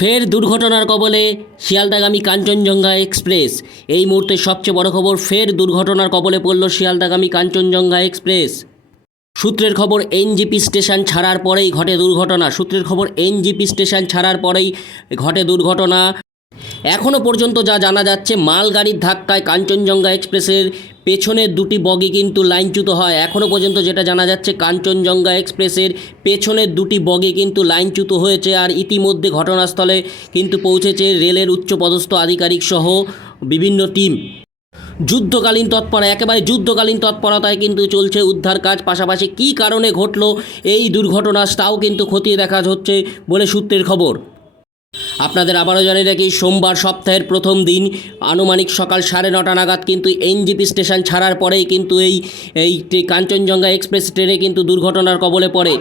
ফের দুর্ঘটনার কবলে শিয়ালদাগামী কাঞ্চনজঙ্ঘা এক্সপ্রেস। এই মুহূর্তে সবচেয়ে বড় খবর, ফের দুর্ঘটনার কবলে পড়ল শিয়ালদাগামী কাঞ্চনজঙ্ঘা এক্সপ্রেস। সূত্রের খবর, এনজিপি স্টেশন ছাড়ার পরেই ঘটে দুর্ঘটনা। সূত্রের খবর, এনজিপি স্টেশন ছাড়ার পরেই ঘটে দুর্ঘটনা। এখনও পর্যন্ত যা জানা যাচ্ছে, মালগাড়ির ধাক্কায় কাঞ্চনজঙ্ঘা এক্সপ্রেসের পেছনের দুটি বগি কিন্তু লাইনচ্যুত হয়। এখনও পর্যন্ত যেটা জানা যাচ্ছে, কাঞ্চনজঙ্ঘা এক্সপ্রেসের পেছনের দুটি বগি কিন্তু লাইনচ্যুত হয়েছে। আর ইতিমধ্যে ঘটনাস্থলে কিন্তু পৌঁছেছে রেলের উচ্চপদস্থ আধিকারিক সহ বিভিন্ন টিম। যুদ্ধকালীন একেবারে যুদ্ধকালীন তৎপরতায় কিন্তু চলছে উদ্ধার কাজ। পাশাপাশি কী কারণে ঘটল এই দুর্ঘটনা, তাও কিন্তু খতিয়ে দেখা হচ্ছে বলে সূত্রের খবর। আপনাদের আবারও জানিয়ে রাখি, সোমবার সপ্তাহের প্রথম দিন আনুমানিক সকাল 9:30 নাগাদ কিন্তু এনজিপি স্টেশন ছাড়ার পরেই কিন্তু এই কাঞ্চনজঙ্ঘা এক্সপ্রেস ট্রেনে কিন্তু দুর্ঘটনার কবলে পড়ে।